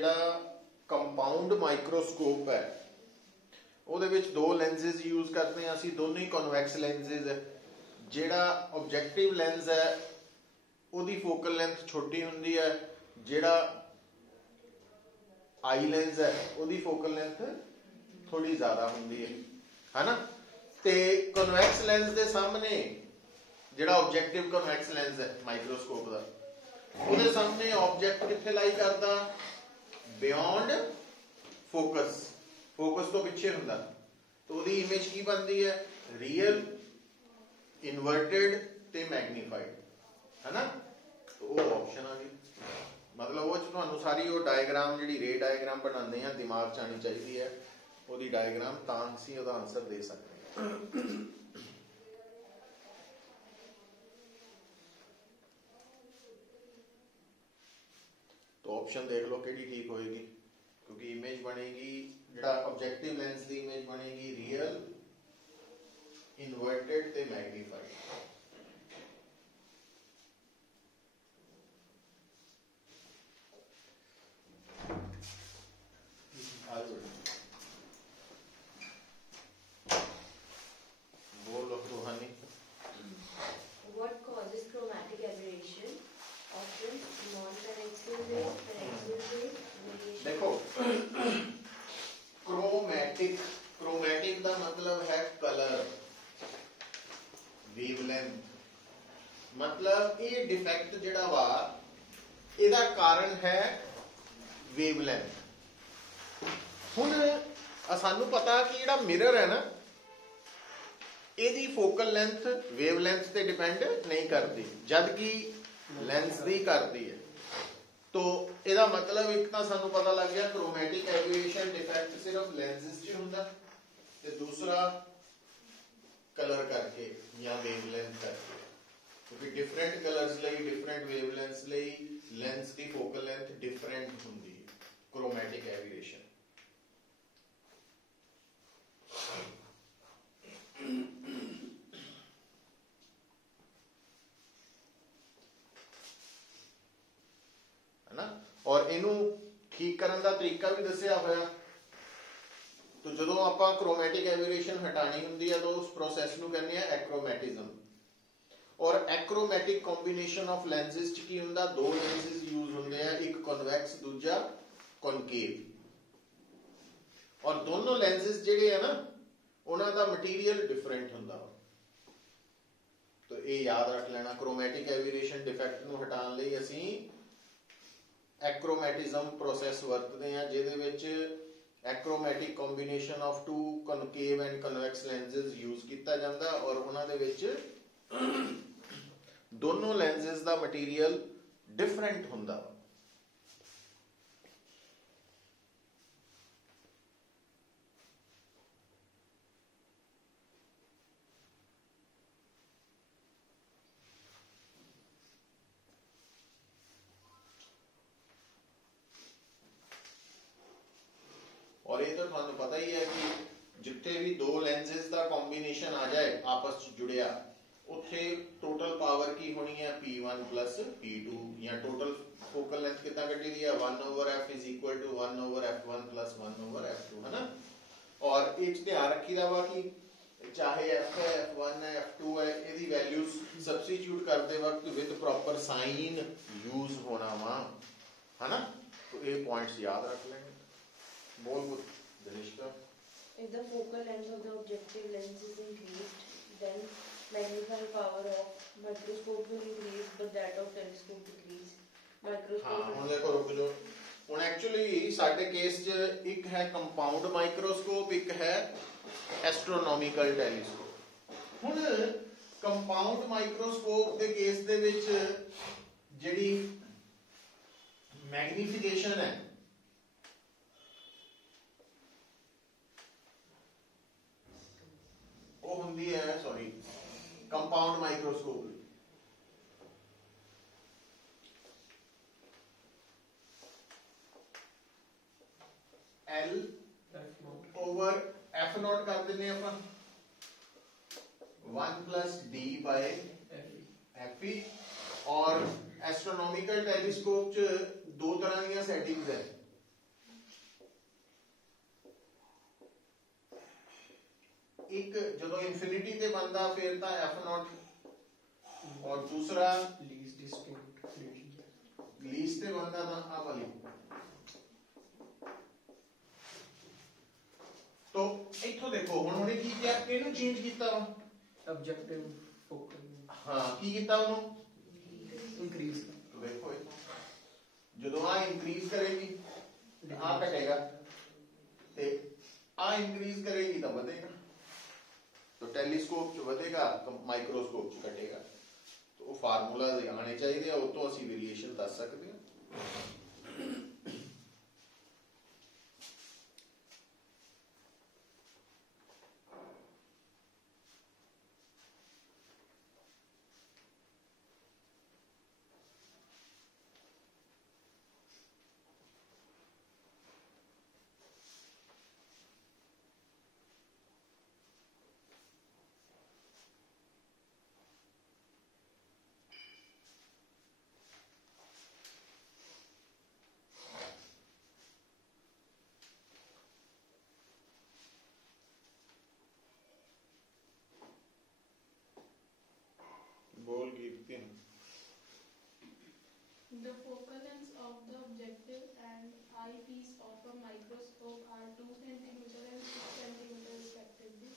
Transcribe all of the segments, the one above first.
ਜਿਹੜਾ compound microscope है ਉਹਦੇ ਵਿੱਚ ਦੋ ਲੈਂਸਿਸ यूज करते हैं ਅਸੀਂ दोनों ही कॉन्वैक्स ਲੈਂਸਿਸ है। ਜਿਹੜਾ ऑब्जेक्टिव ਲੈਂਸ है ਉਹਦੀ फोकल लेंथ छोटी ਹੁੰਦੀ है, ਜਿਹੜਾ आई ਲੈਂਸ है ਉਹਦੀ फोकल लेंथ थोड़ी ज़्यादा ਹੁੰਦੀ है ना। ਤੇ कॉन्वैक्स ਲੈਂਸ ਦੇ ਸਾਹਮਣੇ ਜਿਹੜਾ ऑब्जेक्टिव कॉन्वैक्स ਲੈਂਸ है माइक्रोस्कोप ਦਾ, ਉਹਦੇ ਸਾਹਮਣੇ ऑब्जेक्ट कित्थे लाई करदा, बियॉन्ड फोकस, फोकस तो पिछे हुंदा, तो ਉਹਦੀ इमेज की बनती है, रियल, इनवर्टेड ते मैग्नीफाइड, है ना। तो वो ऑप्शन आ गई, मतलब वो ਤੁਹਾਨੂੰ ਸਾਰੀ ਉਹ डायग्राम ਜਿਹੜੀ रे डायग्राम बनाते हैं दिमाग च आनी चाहिए है, ਉਹਦੀ डायग्राम ਤਾਂ ਅਸੀਂ ਉਹਦਾ आंसर दे सकते हैं। तो ऑप्शन देख लो कि ठीक होएगी, क्योंकि इमेज बनेगी जिहड़ा ऑब्जेक्टिव लेंस की इमेज बनेगी रियल, इनवर्टेड ते मैग्नीफाइड। बोलो रूहानी। What causes chromatic aberration? Options: non-convection wave, convection wave, radiation. देखो क्रोमैटिक, क्रोमैटिक का मतलब है कलर, वेवलेंथ, मतलब ये डिफेक्ट जिहड़ा वा इहदा कारण है वेवलेंथ। हुण सानू पता कि जिहड़ा मिरर है ना, इहदी फोकल लेंथ वेवलेंथ ते डिपेंड नहीं करती, जबकि लेंस दी करती है। तो ਇਹਦਾ मतलब एक तो सानू पता लग गया क्रोमैटिक एबरेशन डिफेक्ट सिर्फ लेंसेस च हुंदा, ते दूसरा कलर करके या वेवलेंथ करके, क्योंकि डिफरेंट कलर्स लई डिफरेंट वेवलेंथ्स लई लेंस की फोकल लेंथ डिफरेंट हुंदी है, क्रोमैटिक एबरेशन। है ना। और इनू ठीक करने का तरीका भी दसिया होया। तो जो आप क्रोमैटिक एबरेशन हटानी होंदी है तो उस प्रोसैस नू कहने हैं एक्रोमैटिज्म। और एक्रोमैटिक कॉम्बीनेशन ऑफ लेंसेस च की हुंदा, दो लेंसेस यूज होंदे हैं, एक कॉन्वैक्स दूजा कॉनकेव। और दोनों लेंसेस जिहड़े है ना उन्हां दा मटीरियल डिफरेंट हुंदा। तो ये याद रख लेना, क्रोमैटिक एबरेशन डिफेक्ट नू हटाने लई असीं एक्रोमैटिज्म प्रोसैस वरतते हैं, जिहदे विच achromatic combination of two concave and convex lenses use किया जाता, और उन्हां दे विच दोनों लेंसेस दा मटीरियल डिफरेंट हुंदा। और ये तो थानू पता ही है कि जिथे भी दो लेंसेस का कॉम्बीनेशन आ जाए आपस में जुड़िया, उत्थे टोटल पावर की होनी है P1 प्लस P2, या टोटल फोकल लेंथ कितना कटी दी है 1/f is equal to 1/f1 plus 1/f2, है ना। और ये ध्यान रखी वा कि चाहे f है, f1 है, f2 है, यदि वैल्यूज सब्स्टिट्यूट करते वक्त विद प्रॉपर साइन यूज होना वा, है ना। तो ये पॉइंट्स याद रख लेंगे। बोल Danishka. If the focal length of the objective lens is increased, then magnifying power of microscope will increase, but that of telescope decrease. Microscope. हाँ, देखो रुक जाओ। ਹੁਣ एक्चुअली साडे केस च एक है कंपाउंड माइक्रोस्कोप, एक है एस्ट्रोनॉमिकल टेलीस्कोप। ਹੁਣ कंपाउंड माइक्रोस्कोप ਦੇ केस ਦੇ ਵਿੱਚ ਜਿਹੜੀ मैग्नीफिकेशन है वो होंदी है, sorry, compound microscope L over F not कर देने अपन 1 प्लस D बाय Fe। और एस्ट्रोनॉमिकल टेलीस्कोप च दो तरह दी सेटिंग्स है, एक जो इंफिनिटी ते बनता फिर तो एफ नॉट, और दूसरा लीस्ट डिस्टिंक्ट लीस्ट ते बनता था आ वाली। तो इथों देखो हुण उन्हें की किया, किहनू चेंज कीता वा, ऑब्जेक्टिव फोकल हाँ की कीता उन्हों इंक्रीज। तो देखो जो आ इंक्रीज करेगी आ घटेगा, ते आ इंक्रीज करेगी तो बढ़ेगा, तो टेलीस्कोप च बढ़ेगा माइक्रोस्कोप च घटेगा। तो वो फार्मूला आने चाहिए, उस तो असी वेरिएशन दस सकते हैं। बोल कीर्ति The focal lengths of the objective and eyepiece of a microscope are 2 cm and 6 cm respectively.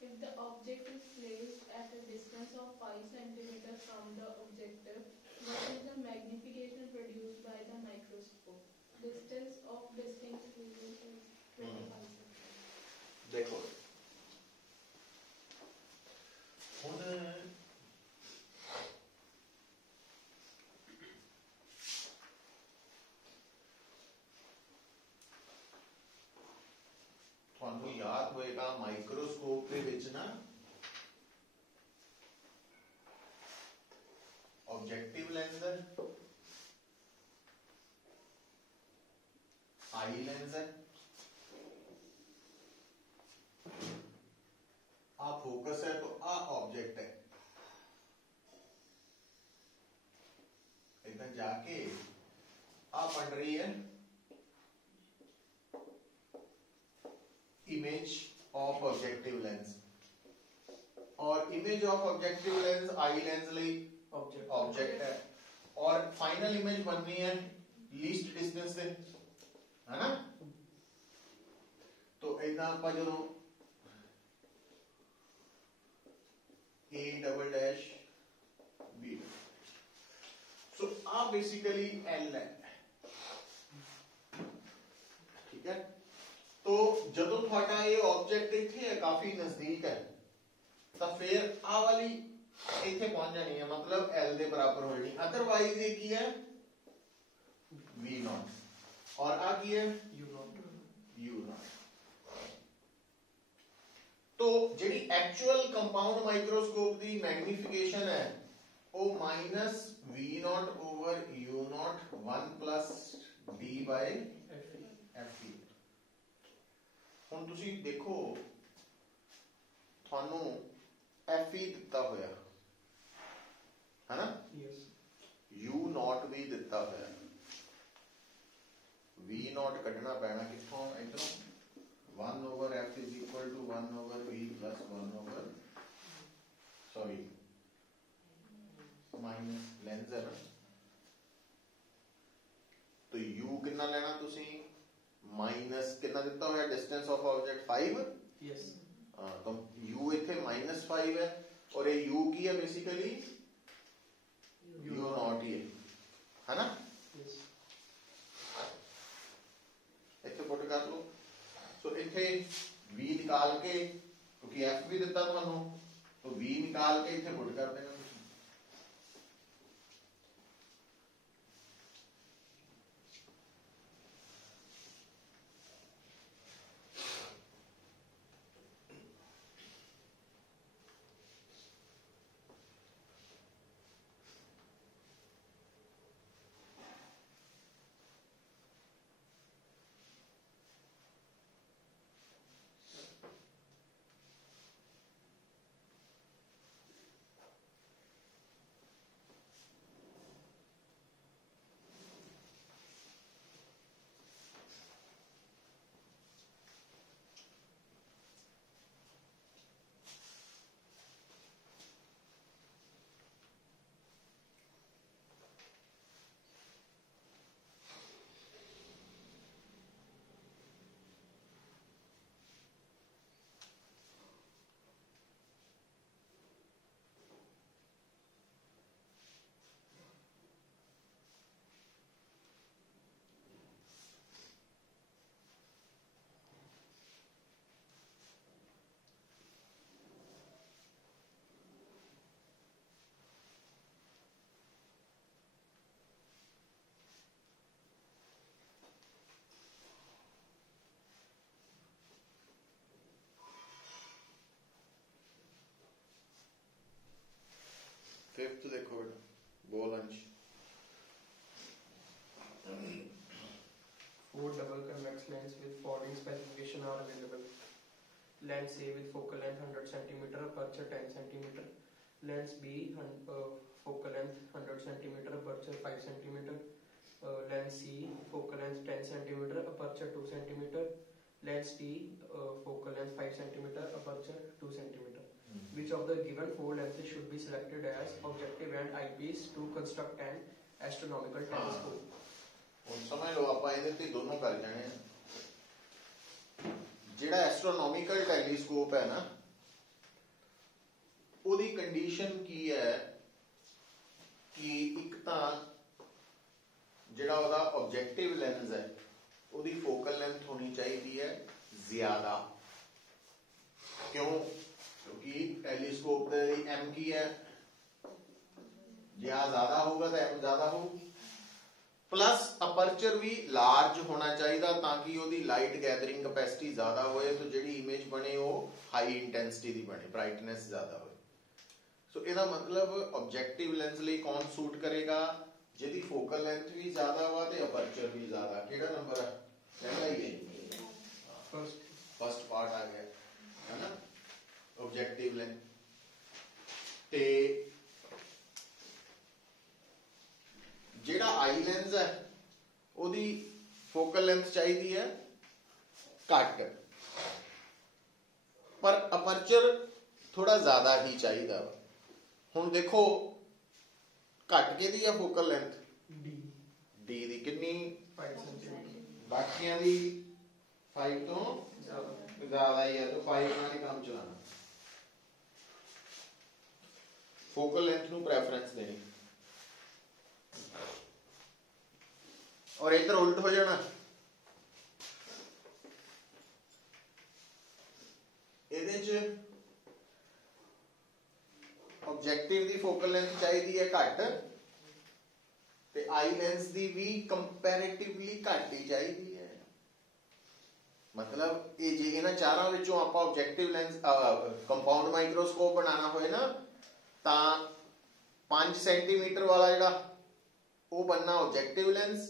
If the object is placed at a distance of 5 cm from the objective, what is the magnification produced by the microscope? Distance of distinct vision is 25 cm. देखो हुण ਤੁਹਾਨੂੰ याद होएगा microscope के विच ना objective lens है, eye lens है, आ focus है, तो आ ऑब्जेक्ट है। इधर जाके आ बन रही है इमेज ऑफ ऑब्जेक्टिव लेंस, और image of objective lens eye lens ਲਈ ऑब्जेक्ट है, और फाइनल इमेज बननी है लीस्ट डिस्टेंस से, है ना। तो इतना आप जो A double dash B, so uh basically L है, ठीक है। तो जदों थोड़ा ये ऑब्जेक्ट इत्थे है काफी नजदीक है, तो फिर आ वाली इत्थे पहुंच जानी है, मतलब L दे बराबर हो जानी। अदरवाइज ये की है V नॉट, और आ की है U नॉट। तो जिहड़ी एक्चुअल कंपाउंड माइक्रोस्कोप की मैग्नीफिकेशन है वो minus V nought over U nought 1 plus D by FE। हुण तुसी देखो थानू FE दिता होया है ना, U नॉट भी दिता होया, V नॉट कढ़ना पैना किथों, इधरों 1 over F is equal to 1 over V plus 1 over sorry minus lens है ना। तो U कितना लेना तुसी, माइनस कितना दिता हुआ डिस्टेंस ऑफ ऑब्जेक्ट 5, यस तो U इथे -5 है, और ये U की है बेसिकली U नॉट ही है ना। यस इथे पुट कर लो, सो इथे V निकाल के, क्योंकि F भी दिता तुहानू, तो V निकाल के इथे पुट कर देना। फिफ्थ देखो बोल अंश। 4 double convex lens with following specification are available. Lens A with focal length 100 cm, aperture 10 cm. Lens B focal length 100 cm, aperture 5 cm. Lens C focal length 10 cm, aperture 2 cm. Lens D focal length 5 cm, aperture 2 cm. Which of the given four lenses should be selected as objective and eyepiece to construct an astronomical telescope? ਹੁਣ ਸਮਝ ਲਓ ਆਪਾਂ ਇਹਦੇ ਤੇ ਦੋਨੋਂ ਕਰ ਜਾਣੇ ਆ। ਜਿਹੜਾ ਐਸਟ੍ਰੋਨੋਮਿਕਲ ਟੈਲੀਸਕੋਪ ਹੈ ਨਾ ਉਹਦੀ ਕੰਡੀਸ਼ਨ ਕੀ ਹੈ ਕਿ ਇੱਕ ਤਾਂ ਜਿਹੜਾ ਉਹਦਾ ਆਬਜੈਕਟਿਵ ਲੈਂਸ ਹੈ ਉਹਦੀ ਫੋਕਲ ਲੈਂਥ ਹੋਣੀ ਚਾਹੀਦੀ ਹੈ ਜ਼ਿਆਦਾ। ਕਿਉਂ? ਕਿਉਂਕਿ ਟੈਲੀਸਕੋਪ ਦੀ ਐਮ ਕੀ ਹੈ, ਜਿਹਾ ਜ਼ਿਆਦਾ ਹੋਊਗਾ ਤਾਂ ਐਮ ਜ਼ਿਆਦਾ ਹੋਊ। प्लस अपर्चर भी लार्ज होना चाहिए ताकि ਉਹਦੀ लाइट गैदरिंग कैपेसिटी ज्यादा होए तो ਜਿਹੜੀ इमेज बने वो हाई इंटेंसिटी ਦੀ बने, ब्राइटनेस ज्यादा होए। सो ਇਹਦਾ मतलब ऑब्जेक्टिव लेंस ਲਈ कौन सूट करेगा? ਜਿਹਦੀ फोकल लेंथ भी ज्यादा वा ते अपर्चर भी ज्यादा। ਕਿਹੜਾ नंबर है? पहला ही है, फर्स्ट पार्ट आ गया है ना, ऑब्जेक्टिव लेंस। ते ਜਿਹੜਾ आई लेंस है ਉਹਦੀ फोकल लेंथ चाहिए है घट, पर अपर्चर थोड़ा ज्यादा ही चाहिए। हुण देखो घट के दी है फोकल लेंथ डी दी कितनी 5 cm, बाकियां दी 5 तो ज्यादा ही है, तो 5 नाल ही काम चलाना। फोकल लेंथ नू प्रेफरेंस देनी और इधर उल्ट हो जाना। ऑब्जेक्टिव दी फोकल लेंथ चाहिए है घट ते आई लेंस दी भी कंपैरेटिवली घट ही चाहिए है। मतलब ये जे इन्हां चारां विचों आपां ऑब्जेक्टिव लेंस कंपाउंड माइक्रोस्कोप बनाना होए ना तां 5 सेंटीमीटर वाला जिहड़ा वो बनना ऑब्जेक्टिव लेंस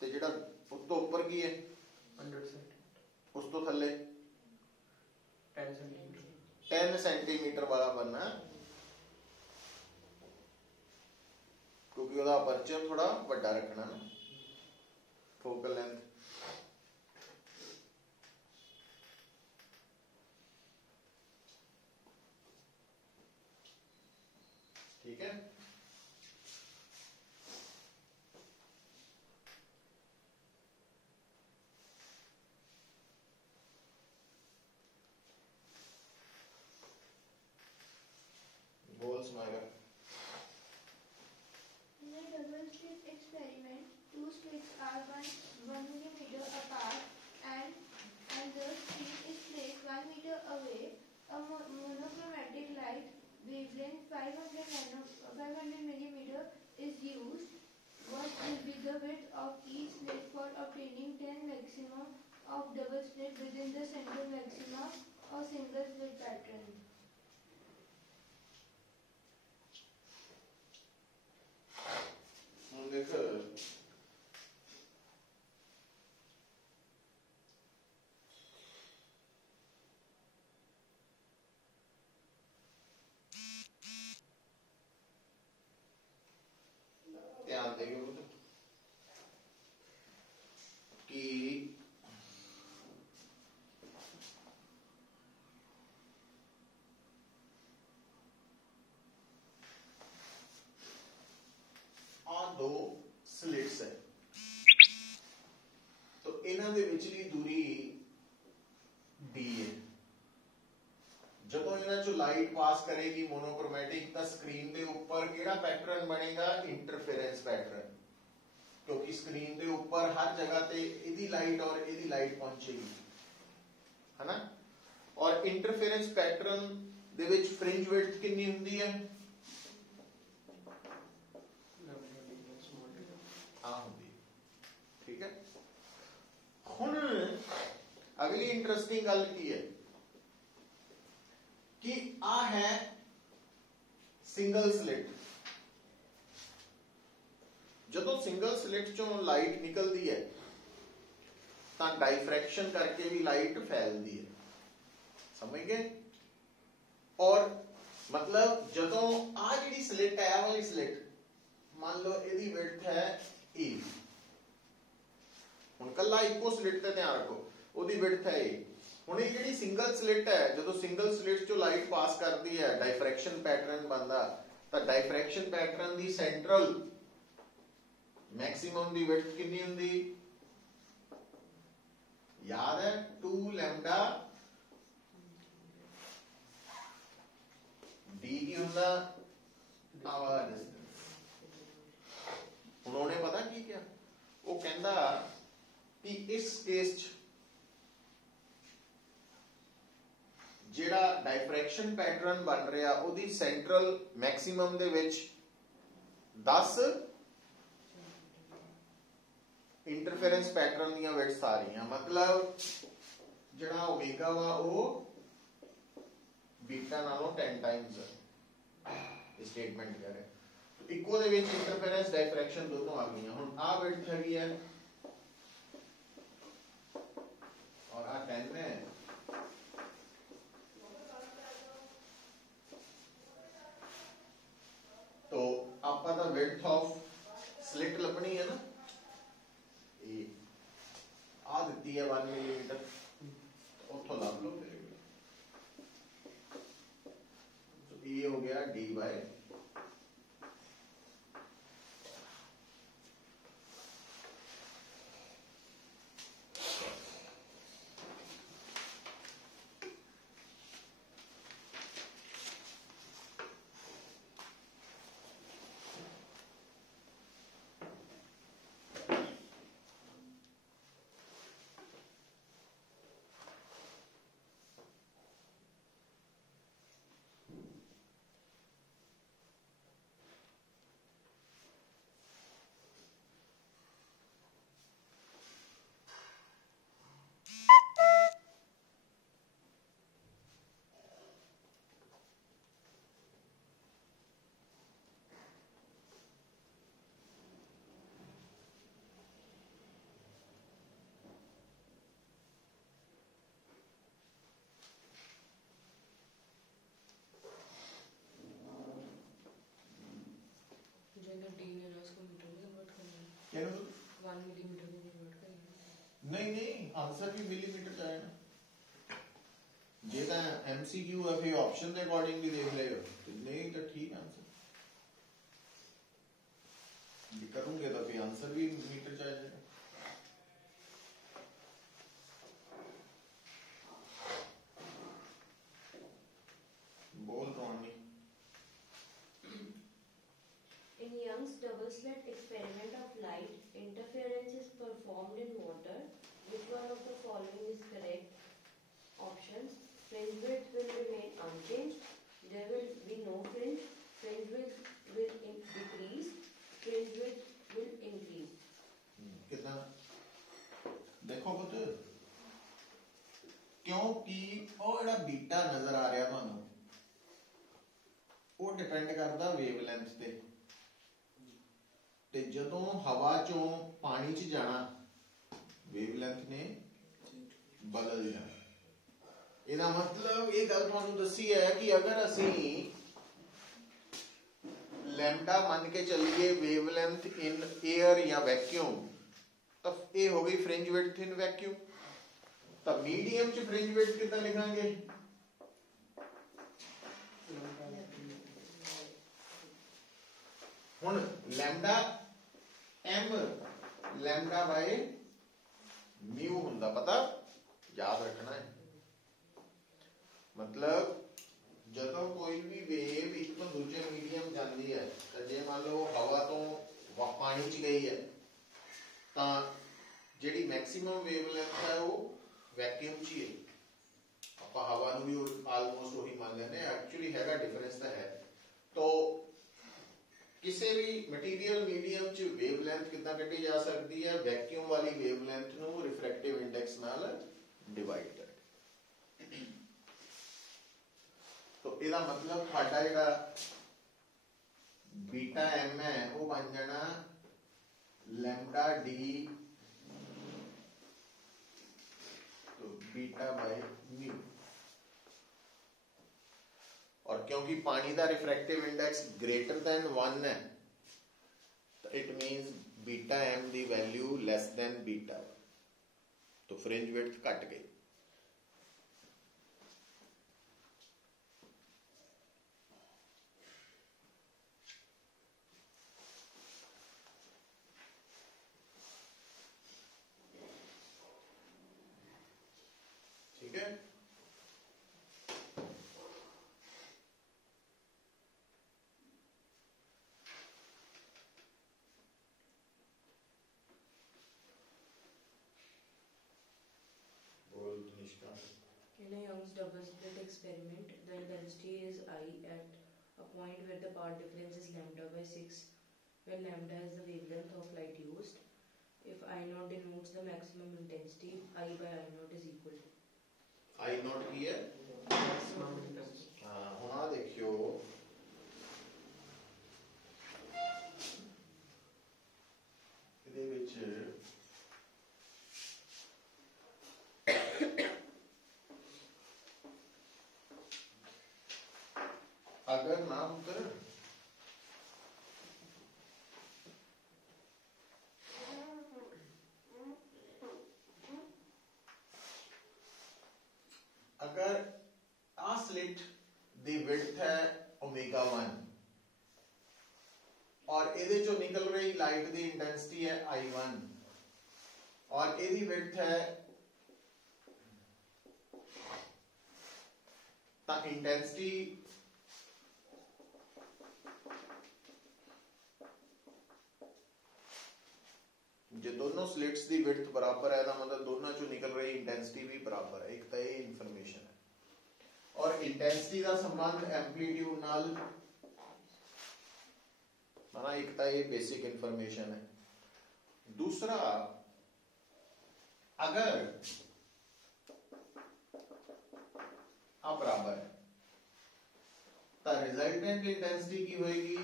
ते जिहड़ा उस तो ऊपर की है 100 cm, उस तो थल्ले 10 cm, 10 सेंटीमीटर वाला बनना, क्योंकि ਉਹਦਾ ਅਪਰਚਰ थोड़ा ਵੱਡਾ रखना ना फोकल लेंथ। ठीक है। बोल smile. In a double slit experiment, two slits are 1 millimeter apart and the slit is placed 1 meter away. A monochromatic light wavelength 500 millimeter is used. What will be the width of each slit for obtaining 10 maximum of double slit within the central maxima of single slit pattern? देख ध्यान देंगे कि दो slits है तो इन्हां दे विचली दूरी d है। जदों इन्हां चों लाइट पास करेगी मोनोक्रोमैटिक तो स्क्रीन के ऊपर केड़ा पैटर्न बनेगा? इंटरफेरेंस पैटर्न, क्योंकि स्क्रीन के ऊपर हर जगह ते इहदी लाइट और इहदी लाइट पहुंचेगी, है ना। और इंटरफेरेंस पैटर्न दे विच फ्रिंज विड्थ कितनी हुंदी है? ठीक है। हुण अगली इंटरेस्टिंग गल की है कि आ है ਸਿੰਗਲ ਸਲਿਟ, ਜਦੋਂ ਸਿੰਗਲ ਸਲਿਟ ਚੋਂ ਲਾਈਟ ਨਿਕਲਦੀ ਹੈ ਤਾਂ ਡਾਈਫ੍ਰੈਕਸ਼ਨ ਕਰਕੇ ਵੀ ਲਾਈਟ ਫੈਲਦੀ ਹੈ, ਸਮਝ ਗਏ। ਔਰ मतलब ਜਦੋਂ ਆ ਜਿਹੜੀ ਸਲਿਟ ਹੈ, ਆ ਵਾਲੀ ਸਲਿਟ, ਮੰਨ ਲਓ ਇਹਦੀ ਵਿਡਥ ਹੈ E, ਹੁਣ ਕੱਲਾ ਇੱਕੋ ਸਲਿਟ ਤੇ ਧਿਆਨ ਰੱਖੋ, ਉਹਦੀ ਵਿਡਥ ਹੈ A। ਹੁਣ ਇਹ ਜਿਹੜੀ ਸਿੰਗਲ ਸਲਿਟ ਹੈ, ਜਦੋਂ ਸਿੰਗਲ ਸਲਿਟ ਚੋਂ ਲਾਈਟ ਪਾਸ ਕਰਦੀ ਹੈ ਡਾਈਫ੍ਰੈਕਸ਼ਨ ਪੈਟਰਨ ਬਣਦਾ, ਤਾਂ ਡਾਈਫ੍ਰੈਕਸ਼ਨ ਪੈਟਰਨ ਦੀ ਸੈਂਟਰਲ ਮੈਕਸਿਮਮ ਦੀ ਵਿਡਥ ਕਿੰਨੀ ਹੁੰਦੀ, याद है 2 लैम्डा डी की ਹੁੰਦਾ ਆਵਾ ਡਿਸਟੈਂਸ। ਹੁਣ ਉਹਨੇ ਪਤਾ ਕੀ ਕਿਹਾ, ਉਹ ਕਹਿੰਦਾ ਕਿ ਇਸ ਕੇਸ ਚ ਜਿਹੜਾ ਡਾਈਫ੍ਰੈਕਸ਼ਨ ਪੈਟਰਨ ਬਣ ਰਿਹਾ ਉਹਦੀ ਸੈਂਟਰਲ ਮੈਕਸਿਮਮ ਦੇ ਵਿੱਚ 10 इंटरफेरेंस पैटर्न ਦੀਆਂ ਵਿਡਥ ਆ ਰਹੀਆਂ, ਮਤਲਬ ਜਿਹੜਾ ओमेगा ਵਾ ਉਹ बीटा ਨਾਲੋਂ 10 ਟਾਈਮਸ ਇਹ ਸਟੇਟਮੈਂਟ ਕਰ ਰਿਹਾ। ਇਕੋ ਦੇ ਵਿੱਚ ਇੰਟਰਫੇरेंस ਡਾਈਫ੍ਰੈਕਸ਼ਨ ਦੋਨੋਂ ਆ ਗਈਆਂ। ਹੁਣ ਆ ਵਿਡਥ ਹੈਗੀ ਹੈ और आ 10 है, तो आपका द विड्थ ऑफ स्लिट लभनी है ना, आ दी है 1 मिलीमीटर, उतो लभ लो फिर। तो ये हो गया डी बाय नहीं नहीं आंसर भी मिलीमीटर का है ना, जे तो एमसीक्यू है फिर ऑप्शन के अकॉर्डिंग भी देख लेगा, नहीं तो ठीक आंसर करूंगे तो फिर आंसर भी मीटर चाहिए। बोल रोनी। In Young's double slit experiment of light, interference is performed in water. Which one of the following is correct? Options: fringe width will remain unchanged. There will be no fringe. Fringe width will decrease. Fringe width will increase. कितना देखो पुत्र, क्योंकि ਉਹ ਜਿਹੜਾ ਬੀਟਾ ਨਜ਼ਰ ਆ ਰਿਹਾ ਤੁਹਾਨੂੰ ਉਹ ਡਿਪੈਂਡ ਕਰਦਾ ਵੇਵਲੈਂਥ ਤੇ ਜਦੋਂ ਹਵਾ ਚੋਂ ਪਾਣੀ 'ਚ ਜਾਣਾ ਵੇਵਲੈਂਥ ਨੇ ਬਦਲ ਜਾਣਾ। ਇਹਦਾ ਮਤਲਬ ਇਹ ਗੱਲ ਤੁਹਾਨੂੰ ਦੱਸੀ ਹੈ ਕਿ ਅਗਰ ਅਸੀਂ लैम्डा मान के चलिए वेवलेंथ इन एयर या वैक्यूम, तब ये हो गई फ्रिंज विड्थ इन वैक्यूम। तब मीडियम च फ्रिंज विड्थ कितना लिखांगे? हुन lambda m lambda by mu हुंदा, पता याद रखना है। मतलब ਜਦੋਂ ਕੋਈ ਵੀ ਵੇਵ ਇੱਕ ਤੋਂ ਦੂਜੇ ਮੀਡੀਅਮ ਜਾਂਦੀ ਹੈ ਤਾਂ ਜੇ ਮੰਨ ਲਓ ਹਵਾ ਤੋਂ ਪਾਣੀ 'ਚ ਗਈ ਹੈ ਤਾਂ ਜਿਹੜੀ ਮੈਕਸਿਮਮ ਵੇਵਲੈਂਥ ਹੈ ਉਹ ਵੈਕਿਊਮ 'ਚ ਹੀ ਹੈ। ਆਪਾਂ ਹਵਾ ਨੂੰ ਵੀ ਆਲਮੋਸਟ ਉਹੀ ਮੰਨ ਲੈਂਦੇ ਹਾਂ, ਐਕਚੁਅਲੀ ਹੈਗਾ ਡਿਫਰੈਂਸ ਤਾਂ ਹੈ। तो ਕਿਸੇ ਵੀ ਮਟੀਰੀਅਲ ਮੀਡੀਅਮ 'ਚ ਵੇਵਲੈਂਥ ਕਿੱਦਾਂ ਕੱਢੀ ਜਾ ਸਕਦੀ ਹੈ? ਵੈਕਿਊਮ ਵਾਲੀ ਵੇਵਲੈਂਥ ਨੂੰ ਰਿਫਰੈਕਟਿਵ ਇੰਡੈਕਸ ਨਾਲ ਡਿਵਾਈਡ ਕਰਕੇ। तो ਇਹਦਾ मतलब ਸਾਡਾ ਜਿਹੜਾ बीटा एम है वो बन जाना लैम्डा डी तो बीटा बाय म्यू। और क्योंकि पानी का रिफ्रैक्टिव इंडेक्स ग्रेटर देन 1 है तो इट मीन्स बीटा एम की वैल्यू लेस देन बीटा, तो फ्रिंज विड्थ घट गई। ठीक है, बोल निष्ठा। In a Young's double slit experiment, the intensity is I at a point where the path difference is lambda by 6, when lambda is the wavelength of light used. If I naught denotes the maximum intensity, I by I naught is equal to. I note की है maximum intensity। हाँ वहां देखियो ਇਹਦੇ ਵਿੱਚ अगर ना पुत्र अगर आ स्लिट दी विड्थ है ओमेगा 1 और ਇਹਦੇ ਚੋਂ निकल रही लाइट दी इंटेंसिटी है I1 और ਇਹਦੀ विड्थ है ता इंटेंसिटी जो दोनों स्लिट्स की विड्थ बराबर है मतलब दोनों चो निकल रही इंटेंसिटी भी बराबर है। एक तो ये इंफॉर्मेशन है और इंटेंसिटी का संबंध एम्पलीट्यूड नाल माना एक तो ये बेसिक इंफॉर्मेशन है। दूसरा अगर आप बराबर है तो रिजल्टेंट इंटेंसिटी की होगी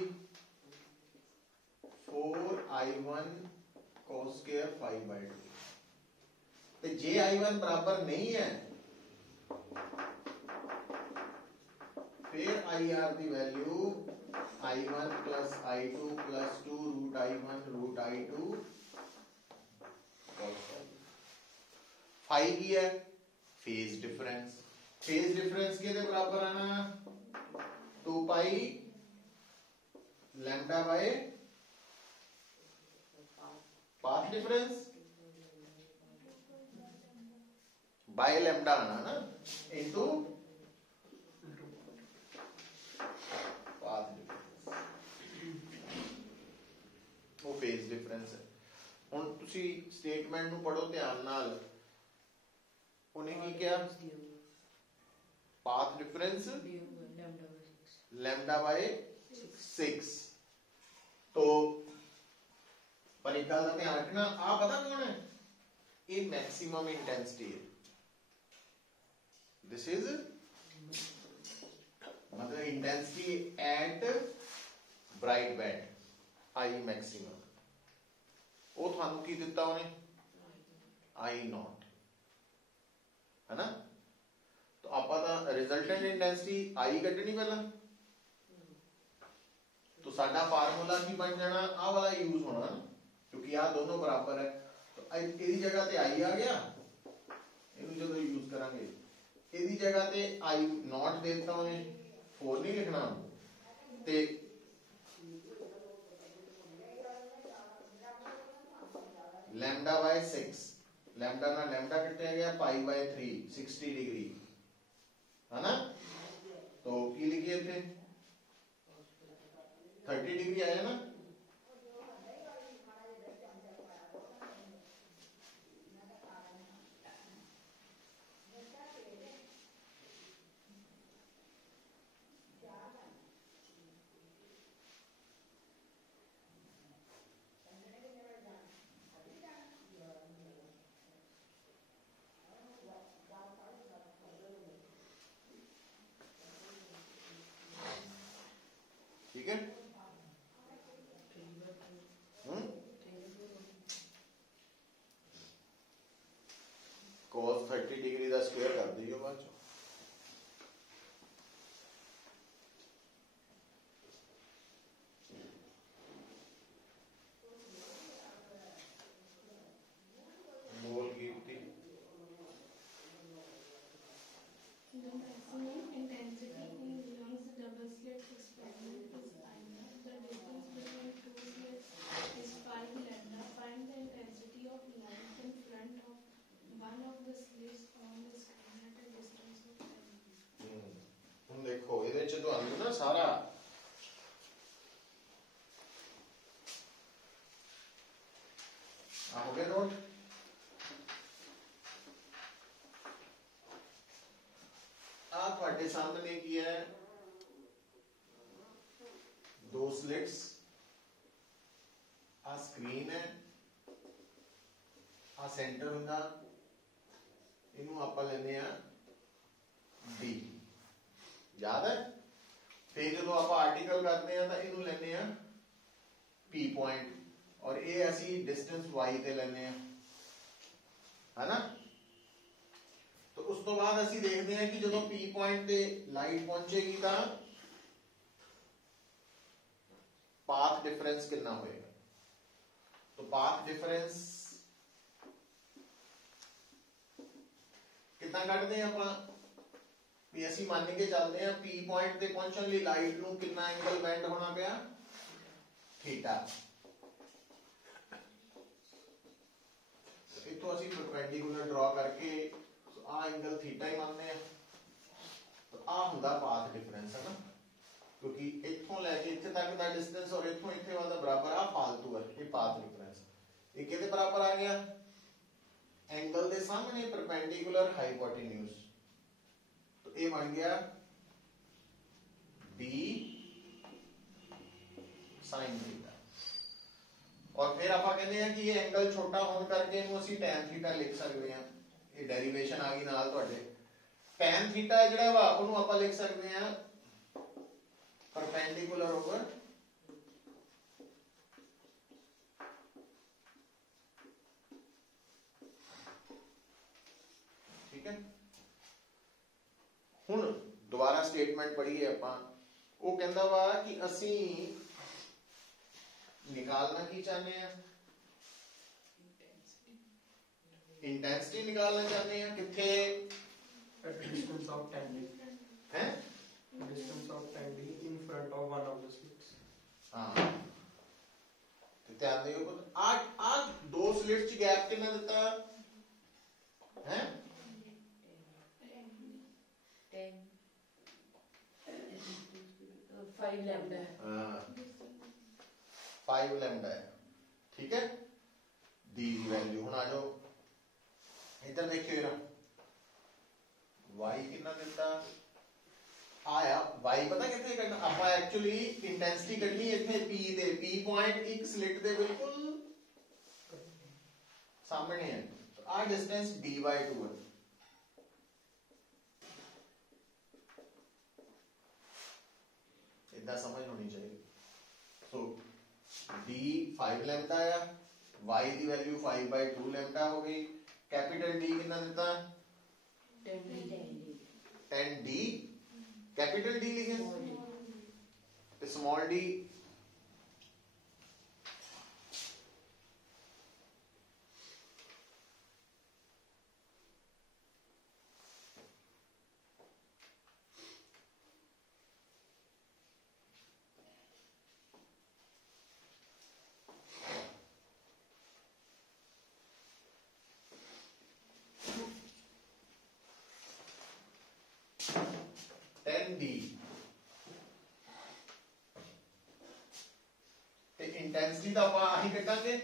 4I1 cos square 5/2। तो जे I1 बराबर नहीं है फिर IR की value I1 plus I2 plus 2 root I1 root I2 फाई की है फेज डिफरेंस। फेज डिफरेंस के बराबर आना 2 pi lambda by path difference by lambda आना ना इनटू पाथ डिफरेंस वो फेज डिफरेंस है। हुण तुसी स्टेटमेंट नूं पढ़ो ध्यान नाल उन्हें की क्या पाथ डिफरेंस लैम्डा बाय 6। तो पर एक गल का ध्यान रखना आ पता कौन है ये मैक्सिमम इंटेंसिटी है। दिस इज मतलब intensity at bright band I maximum वो थानू की दिता उन्हें आई नॉट है ना। तो आप रिजल्टेंट इंटेंसिटी आई कटनी पहला तो साडा फार्मूला की बन जाना आ वाला यूज होना ना क्योंकि आ दोनों बराबर है तो एदी जगह ते आई आ गया इनू जो यूज करांगे एदी जगह ते आई नॉट दे देता उन्हें 4 नहीं लिखना ते लैम्डा बाय 6 लैम्डा ना लैम्डा कटा गया पाई बाय 3 60 डिग्री है ना। तो की लिखिए थे 30 डिग्री आया ना। ठीक है सामने की है दो स्लिट्स, आ स्क्रीन है, आ सेंटर हुंदा, इनू आपां लैंदे आ डी, याद है। फिर जो आप आर्टिकल करते हैं तो इनू लैंदे आ पी पॉइंट, और ये असी डिस्टेंस वाई ते लैंदे आ, है ना। तो उस तो बाद असी देखते हैं कि जो पी पॉइंट ते लाइट पहुंचेगी तो पाथ डिफरेंस कितना होएगा। तो पाथ डिफरेंस कितना कटते हैं आप भी असी मान के चलते हैं पी पॉइंट ते पहुंचने लिए लाइट नू कितना एंगल बेंड होना पिया, थीटा। इतो असी परपेंडिकुलर ड्रॉ करके आ एंगल थीटा ही मानते हैं। तो आ हुंदा पाथ डिफरेंस, है ना, क्योंकि इत्थों लैके इत्थे तक दा डिस्टेंस और इत्थों इत्थे वाला बराबर आ फालतू है, ये पाथ डिफरेंस। ये किहदे बराबर आ गया, एंगल दे सामने परपेंडिकुलर हाइपोटेन्यूज। तो ये बन गया b sin थीटा। और फिर आप कहते हैं कि ये एंगल छोटा होने करके इनू असी tan थीटा लिख सकते हैं। ये डेरिवेशन आ गई नाल तुहाडे। tan थीटा जिहड़ा वा ओनू आप लिख सकते हैं परपेंडिकुलर ओवर ठीक है। हुण दोबारा स्टेटमेंट पढ़िए आपां। वो कहंदा वा कि असी निकालना की चाहते हैं, इंटेंसिटी निकालना चाहते हैं किथे, डिस्टेंस ऑफ 10 d, हैं distance of 10 d in front of one of the slits। हां तो ध्यान दियो, आज दो स्लिट्स च गैप कितना दिता है, 5 लैम्डा है। हां 5 लैम्डा है, ठीक है। डी की वैल्यू हुण आ जाओ इधर देखियो जरा, y कितना दिता आया, y पता कितने करना आप एक्चुअली इंटेंसिटी करनी इतने p दे, p पॉइंट एक स्लिट दे बिल्कुल सामने है। तो आ डिस्टेंस d/2 है। इतना समझ होनी चाहिए। सो d 5 लैम्डा आया, y की वैल्यू 5/2 लैम्डा हो गई। कैपिटल D कितना दिता 10d, कैपिटल D लिखे, स्मॉल d इंटेंसिटी तो आप आही कटांगे,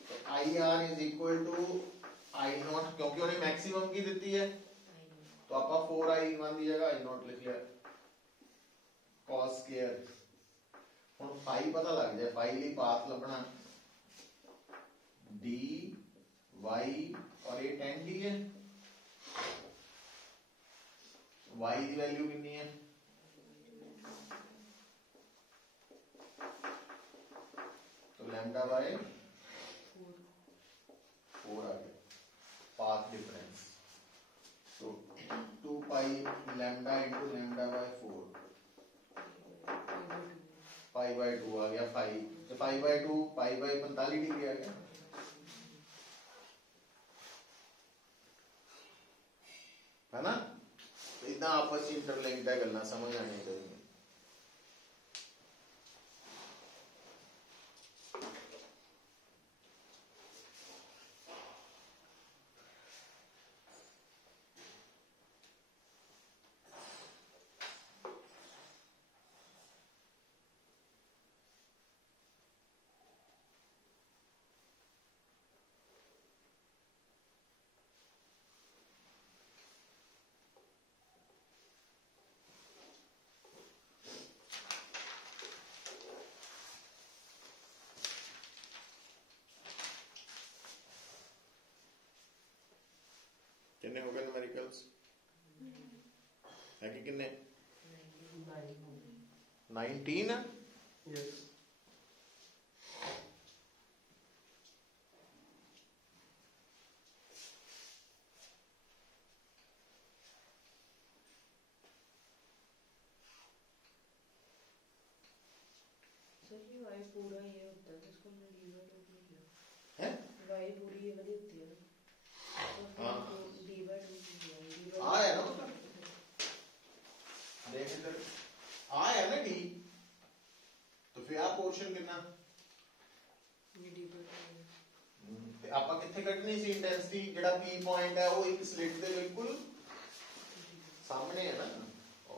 तो I R is equal to I nought, क्योंकि उन्हें मैक्सिमम की देती है तो आप 4i1 की जगह आई नॉट लिख लिया cos स्क्वायर। हुण फाई पता लग जाए, फाई लिए पाथ लभना डी वाई और ये 10d है, वाई की वैल्यू कितनी है, लैम्डा बाय 4 आ गया पाथ डिफरेंस। तो 2 pi lambda into lambda by 4 π/2 आ गया 5, तो π/2 π/45 डिग्री आ गया, है ना। तो इतना आपस में इंटरलिंक्ड है, गल्ला समझ आनी चाहिए। किन्ने हो गए न्यूमेरिकल्स है कि किन्ने 19 Yes. सर ये वाई पूरा ये होता है जिसको हमने डिवाइड आउट नहीं किया है वाई पूरी ये वाली होती है ना हाँ। डिवाइड आउट नहीं किया आ है ना देख इधर आ है ना डी तो फिर आ पोर्शन कितना ये डिवाइड ਤੇ ਆਪਾਂ ਕਿੱਥੇ ਕੱਢਣੀ ਸੀ ਇੰਟੈਂਸਿਟੀ ਜਿਹੜਾ P ਪੁਆਇੰਟ ਹੈ ਉਹ ਇੱਕ ਸਲਿਟ ਦੇ ਬਿਲਕੁਲ ਸਾਹਮਣੇ ਹੈ ਨਾ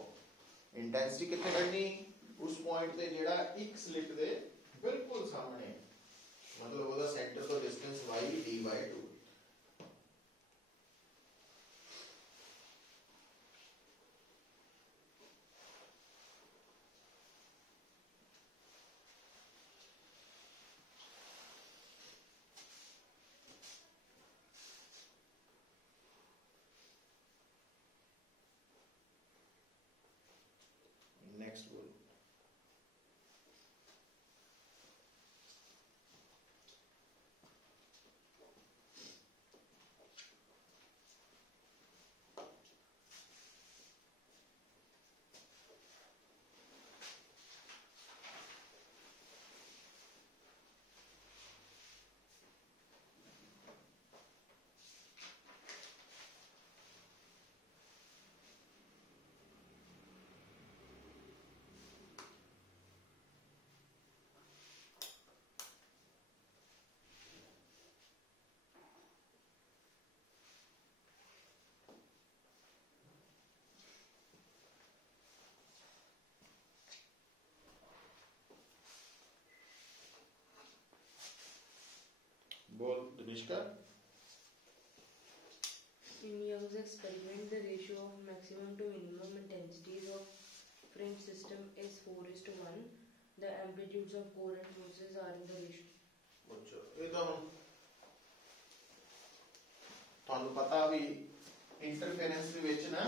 ਇੰਟੈਂਸਿਟੀ ਕਿੱਥੇ ਕੱਢਣੀ ਉਸ ਪੁਆਇੰਟ ਤੇ ਜਿਹੜਾ ਇੱਕ ਸਲਿਟ ਦੇ ਬਿਲਕੁਲ ਸਾਹਮਣੇ ਹੈ ਮਤਲਬ ਉਹਦਾ ਸੈਂਟਰ ਤੋਂ ਡਿਸਟੈਂਸ y d/2 नेक्स्ट बोलो बोल दिनेशका In Young's experiment, the ratio of maximum to minimum intensities of fringe system is 4:1. The amplitudes of core and sources are in the ratio. अच्छा ये तो हम ਤੁਹਾਨੂੰ ਪਤਾ ਵੀ ਇੰਟਰਫੇਰੈਂਸ ਦੇ ਵਿੱਚ ਨਾ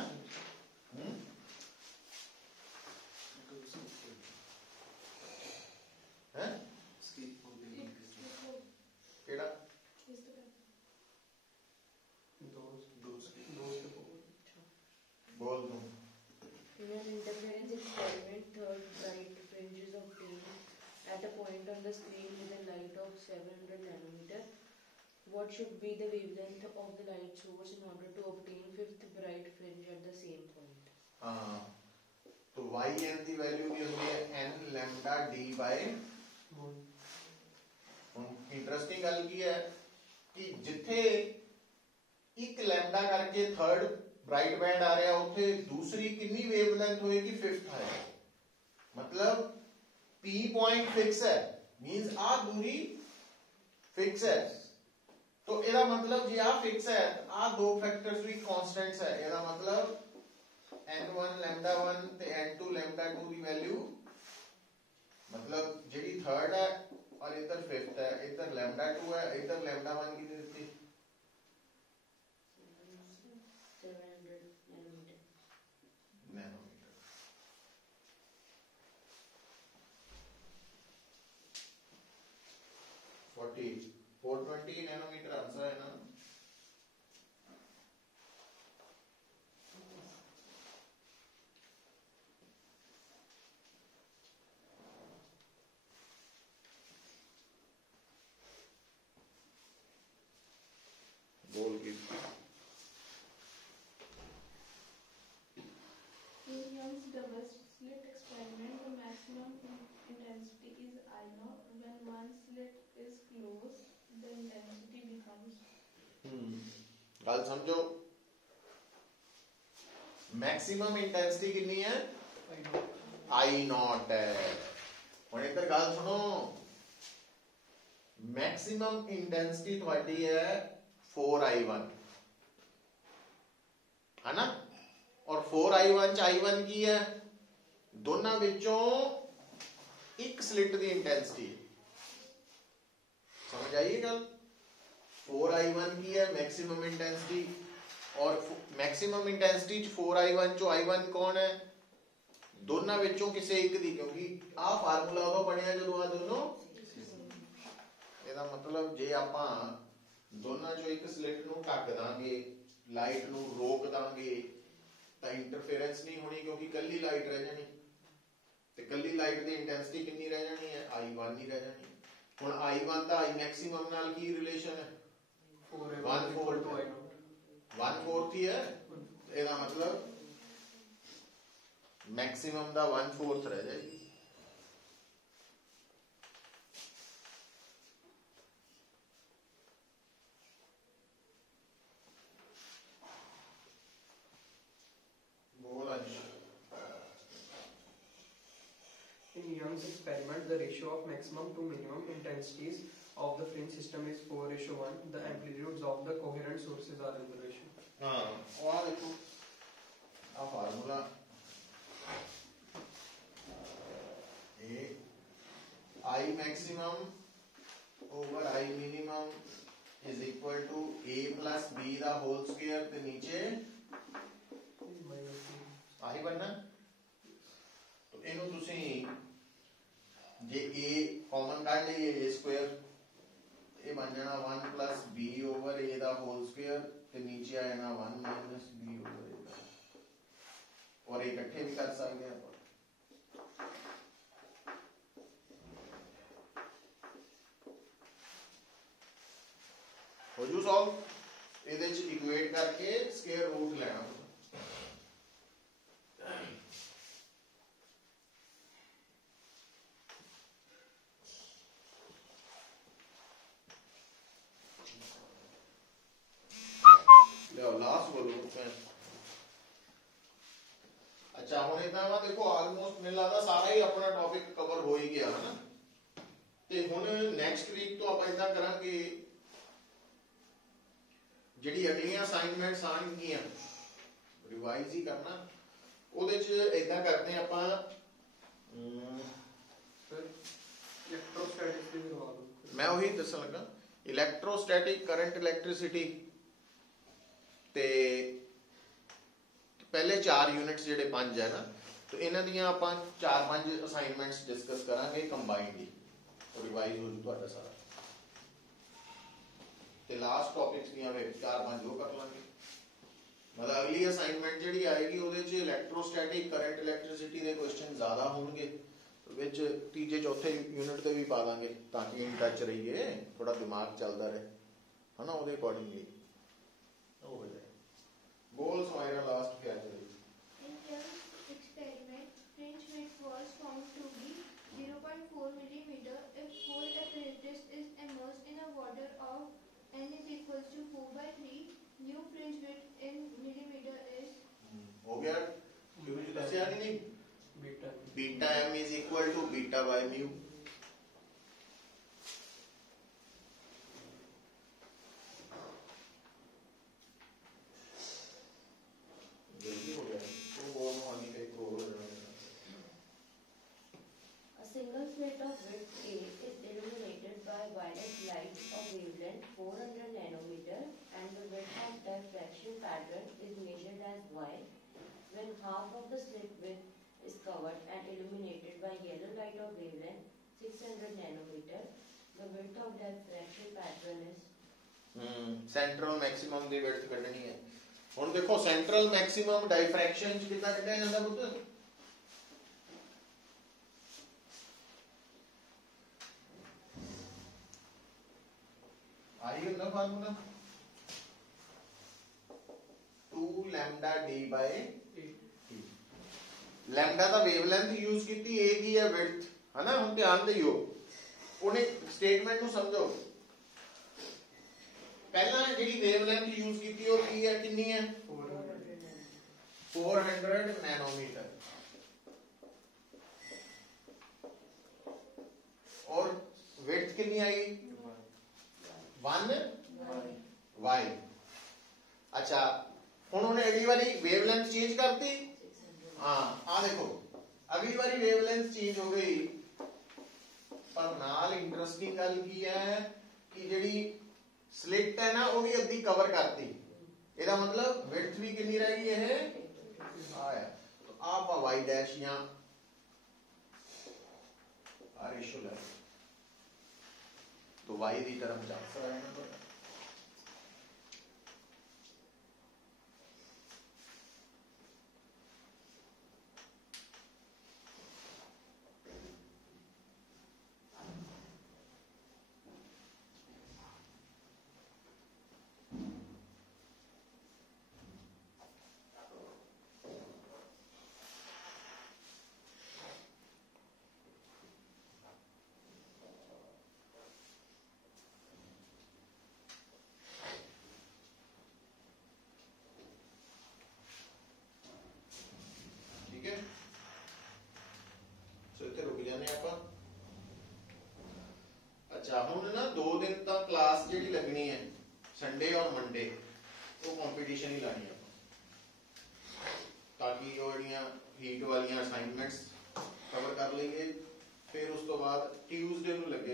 ਹੈ ਕਿਹੜਾ बोल दूं In an interference experiment, third bright fringe is obtained at a point on the screen with a light of 700 nanometer. What should be the wavelength of the light source in order to obtain fifth bright fringe at the same point? हाँ तो yn ਦੀ value ਕੀ ਹੁੰਦੀ ਹੈ n lambda d by ਹੁਣ interesting ਗੱਲ ਕੀ ਹੈ ਕਿ ਜਿੱਥੇ ਇੱਕ ਲੈਂਬਡਾ ਕਰਕੇ ਥਰਡ ब्राइट बैंड आ रहा उत्थे दूसरी कितनी वेवलेंथ होएगी फिफ्थ है मतलब P पॉइंट फिक्स है मींस आ दूरी फिक्स है तो एदा मतलब जे आ फिक्स है आ दो फैक्टर्स भी कांस्टेंट्स है एदा मतलब n1 लैम्डा 1 ते n2 लैम्डा 2 दी वैल्यू मतलब जेडी थर्ड है और इधर फिफ्थ है इधर लैम्डा 2 है इधर लैम्डा 1 की देती 700 nanometer. नैनोमीटर 420 नैनोमीटर आंसर है ना बोल की In Young's double slit experiment, the maximum intensity is I0. When one slit is closed, the intensity becomes गल समझो मैक्सिमम इंटेंसिटी कितनी है आई नॉट है हुण इधर गल सुनो मैक्सिमम इंटेंसिटी थोड़ी है 4i1 है ना और 4i1 च i1 की है दोनों विचों एक स्लिट दी इंटेंसिटी समझ आइए गल 4i1 की है मैक्सिमम इंटेंसिटी और मैक्सिमम इंटेंसिटी 4I1 चो I1 कौन है दोनों विचों किसी एक दी क्योंकि आ फार्मूला उदों बनिया जो आ दोनों ਇਹਦਾ मतलब जे ਆਪਾਂ ਦੋਨਾਂ ਚੋਂ ਇੱਕ ਸਲਿਟ ਨੂੰ ਢੱਕ ਦਾਂਗੇ ਲਾਈਟ ਨੂੰ ਰੋਕ ਦਾਂਗੇ ਤਾਂ ਇੰਟਰਫੇਰੈਂਸ ਨਹੀਂ ਹੋਣੀ ਕਿਉਂਕਿ ਕੱਲੀ ਲਾਈਟ ਰਹਿ ਜਾਣੀ ਤੇ ਕੱਲੀ ਲਾਈਟ ਦੀ ਇੰਟੈਂਸਿਟੀ ਕਿੰਨੀ ਰਹਿ ਜਾਣੀ ਹੈ I1 ਹੀ ਰਹਿ ਜਾਣੀ ਹੁਣ I1 ਦਾ I ਮੈਕਸਿਮਮ ਨਾਲ ਕੀ ਰਿਲੇਸ਼ਨ ਹੈ 1/4 ਹੀ ਹੈ ਇਹਦਾ मतलब मैक्सिमम ਦਾ 1/4 रह जाएगी In Young's experiment, the ratio of maximum to minimum intensities of the fringe system is 4:1. The amplitudes of the coherent sources are in the ratio. हाँ और देखो आ फार्मूला ए I maximum over I minimum is equal to A plus B the whole square ਤੇ नीचे ਆਹੀ बनना तो ਇਹਨੂੰ ਤੁਸੀਂ ਜੇ A common ਕੱਢ ਲਈਏ A square ਇਹ ਬਣ ਜਾਣਾ 1 plus B over A the whole square ਤੇ नीचे ਆ ਜਾਣਾ 1 minus B over A और ਇਹ ਇਕੱਠੇ ਵੀ ਕਰ ਸਕਦੇ ਆਪਾਂ हो जू सॉल्व ਇਹਦੇ ਚ ਇਕੁਏਟ ਕਰਕੇ ਸਕੁਅਰ ਰੂਟ ਲੈਣਾ ਲਿਓ ਲਾਸਟ ਬੋਲੋ अच्छा ਹੁਣ ਇਦਾਂ ਵਾ ਦੇਖੋ ਆਲਮੋਸਟ ਮੈਨੂੰ ਲੱਗਦਾ ਸਾਰਾ ਹੀ ਆਪਣਾ ਟੌਪਿਕ ਕਵਰ ਹੋ ਹੀ ਗਿਆ ਹੈ ਨਾ ਤੇ ਹੁਣ ਨੈਕਸਟ ਵੀਕ ਤੋਂ ਆਪਾਂ ਇਦਾਂ ਕਰਾਂਗੇ ਜਿਹੜੀ ਅਗਲੀਆਂ ਅਸਾਈਨਮੈਂਟਸ ਆਣਗੀਆਂ ਰਿਵਾਈਜ਼ ਹੀ ਕਰਨਾ ਉਹਦੇ ਚ ਇਦਾਂ ਕਰਦੇ ਆਪਾਂ इलेक्ट्रोस्टैटिक्स भी करवा दो मैं वही दसन लगा इलेक्ट्रोस्टैटिक करंट इलेक्ट्रिसिटी ਤੇ ਪਹਿਲੇ 4 ਯੂਨਿਟਸ ਜਿਹੜੇ 5 ਹੈ ਨਾ तो ਇਹਨਾਂ ਦੀਆਂ ਆਪਾਂ 4-5 ਅਸਾਈਨਮੈਂਟਸ ਡਿਸਕਸ ਕਰਾਂਗੇ ਕੰਬਾਈਨਡਲੀ ਰਿਵਾਈਜ਼ ਹੋ ਜੂ ਤੁਹਾਡਾ ਸਾਰਾ ਤੇ ਲਾਸਟ ਟੌਪਿਕਸ ਦੀਆਂ ਵੇ 4-5 ਉਹ ਕਰ ਲਾਂਗੇ मतलब अगली असाइनमेंट ਜਿਹੜੀ ਆਏਗੀ ਉਹਦੇ ਚ ਇਲੈਕਟ੍ਰੋਸਟੈਟਿਕ ਕਰੰਟ ਇਲੈਕਟ੍ਰਿਸਿਟੀ ਦੇ ਕੁਐਸਚਨ ਜ਼ਿਆਦਾ ਹੋਣਗੇ ਵਿੱਚ ਤੀਜੇ ਚੌਥੇ ਯੂਨਿਟ ਤੇ ਵੀ ਪਾ ਦਾਂਗੇ ਤਾਂ ਕਿ ਇਨ ਟੱਚ ਰਹੀਏ ਥੋੜਾ ਦਿਮਾਗ ਚੱਲਦਾ ਰਹੇ ਹਨਾ ਉਹਦੇ ਅਕੋਰਡਿੰਗਲੀ ਉਹ ਹੋ ਜਾਏ ਗੋਲ ਸਮਾਇਰਾ ਲਾਸਟ ਕਿਆ ਚਲੀ In Young's experiment, fringe width was found to be 0.4 millimeter if whole apparatus is immersed in a water of n is equals to 4/3. New fringe width in millimeter is हो गया क्योंकि ਦੱਸਿਆ ਨਹੀਂ beta beta m is equal to beta by mu जल्दी हो गया तो वो होने का एक और A single slit of width A is illuminated by violet light of wavelength 400 nanometer and the width of diffraction pattern is measured as Y. When half of the slit width is covered and illuminated by yellow light of wavelength 600 nanometer, the width of diffraction pattern is central maximum the width ਕੱਢਣੀ ਹੈ ਹੁਣ ਦੇਖੋ central maximum ਡਾਈਫ੍ਰੈਕਸ਼ਨ ਚ ਕਿੰਨਾ ਕੱਢਿਆ ਜਾਂਦਾ ਪੁੱਤ ਆਈ ਹੁੰਦਾ formula 2 lambda d by lambda the wavelength use ਕੀਤੀ a ਕੀ ਹੈ ਵਿਡਥ ਹਨਾ ਹੁਣ ਧਿਆਨ ਦਿਓ ਉਹਨੇ ਸਟੇਟਮੈਂਟ ਨੂੰ ਸਮਝੋ ਪਹਿਲਾਂ ਜਿਹੜੀ ਵੇਵਲੈਂਥ ਯੂਜ਼ ਕੀਤੀ ਉਹ ਕੀ ਹੈ ਕਿੰਨੀ ਹੈ 400 नैनोमीटर और विड्थ कितनी आई 1 y अच्छा ਹੁਣ ਉਹਨੇ ਅਗਲੀ ਵਾਰੀ ਵੇਵਲੈਂਥ ਚੇਂਜ ਕਰਤੀ ਹਾਂ ਆ ਦੇਖੋ ਅਗਲੀ ਵਾਰੀ ਵੇਵਲੈਂਥ ਚੇਂਜ ਹੋ ਗਈ ਪਰ ਨਾਲ ਇੰਟਰਸਟਿੰਗ ਗੱਲ ਕੀ ਹੈ ਕਿ ਜਿਹੜੀ स्लिट है ना वो भी अद्धी कवर करती ਇਹਦਾ ਮਤਲਬ ਵਿਡਥ ਵੀ ਕਿੰਨੀ ਰਹਿ ਗਈ ਇਹ ਆ ਹੈ तो आप y डैश या रेशियो ले तो y की तरफ जा सकता है अच्छा हुण ना 2 दिन तक क्लास जी लगनी है संडे और मंडे वो कंपटीशन ही लानी है ताकि हीट वाली असाइनमेंट्स कवर कर लेंगे फिर उस तो बाद ट्यूसडे नूं लगे